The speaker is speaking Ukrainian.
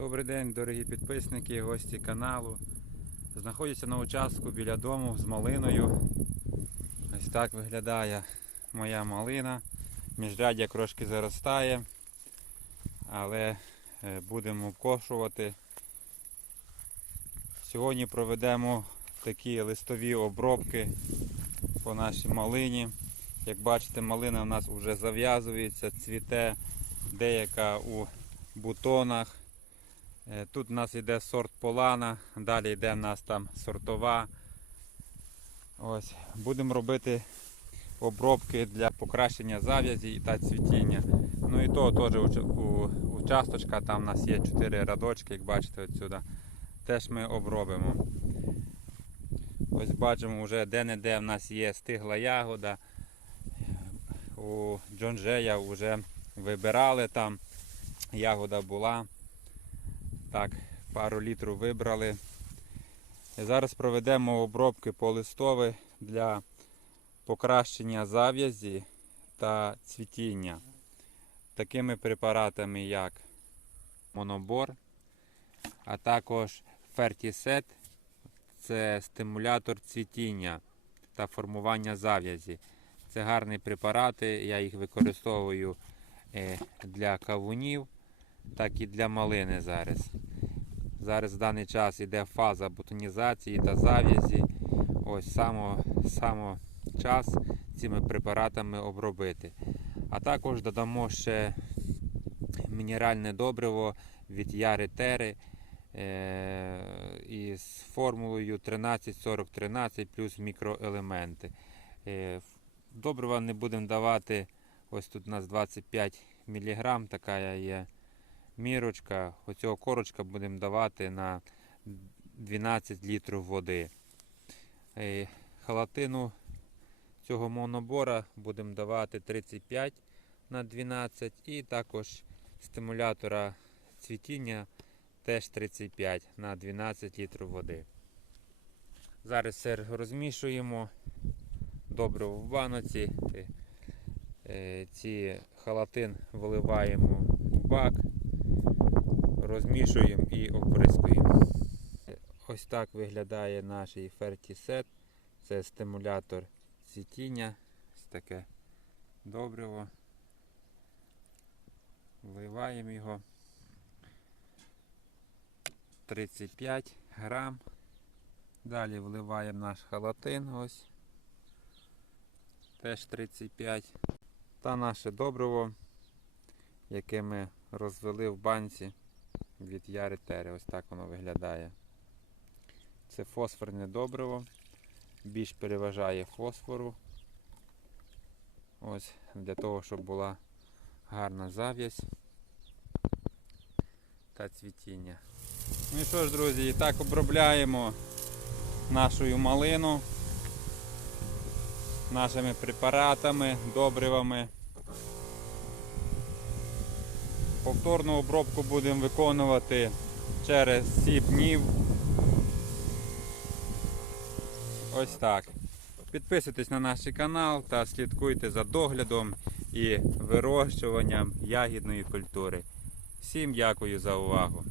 Добрий день, дорогі підписники, гості каналу. Знаходжуся на участку біля дому з малиною. Ось так виглядає моя малина. Міжряддя трошки заростає, але е, будемо вкошувати. Сьогодні проведемо такі листові обробки по нашій малині. Як бачите, малина у нас вже зав'язується, цвіте, деяка у бутонах. Е, Тут у нас йде сорт полана, далі йде в нас там сортова. Ось. Будемо робити обробки для покращення зав'язі та цвітіння. Ну і то теж участочка, там у нас є 4 радочки, як бачите отсюди. Теж ми обробимо. Ось бачимо, вже де-не-де в нас є стигла ягода. У Джонжея вже вибирали там. Ягода була. Так, пару літрів вибрали. І зараз проведемо обробки по листові для покращення зав'язі та цвітіння. Такими препаратами, як монобор, а також фертісет це стимулятор цвітіння та формування зав'язі. Це гарні препарати, я їх використовую е, для кавунів так і для малини зараз. Зараз в даний час йде фаза бутонізації та зав'язі. Ось само, само час цими препаратами обробити. А також додамо ще мінеральне добриво від Яри Тери е- із формулою 13-40-13 плюс мікроелементи. Е, добрива не будемо давати. Ось тут у нас 25 мг, така є мірочка. Оцього корочка будемо давати на 12 літрів води. Е, Халатину цього монобора будемо давати 35 на 12 і також стимулятора цвітіння теж 35 на 12 літрів води. Зараз все розмішуємо добре в баноці. Е, е, Ці халатин виливаємо в бак розмішуємо і оприскуємо. Ось так виглядає наш фертісет. Це стимулятор цвітіння. Ось таке добриво. Вливаємо його. 35 грам. Далі вливаємо наш халатин. Ось. Теж 35. Та наше добриво, яке ми розвели в банці від Яри Тери. Ось так воно виглядає. Це фосфорне добриво. Більш переважає фосфору. Ось для того, щоб була гарна зав'язь та цвітіння. Ну і що ж, друзі, і так обробляємо нашу малину нашими препаратами, добривами. Повторну обробку будемо виконувати через 7 днів. Ось так. Підписуйтесь на наш канал та слідкуйте за доглядом і вирощуванням ягідної культури. Всім дякую за увагу!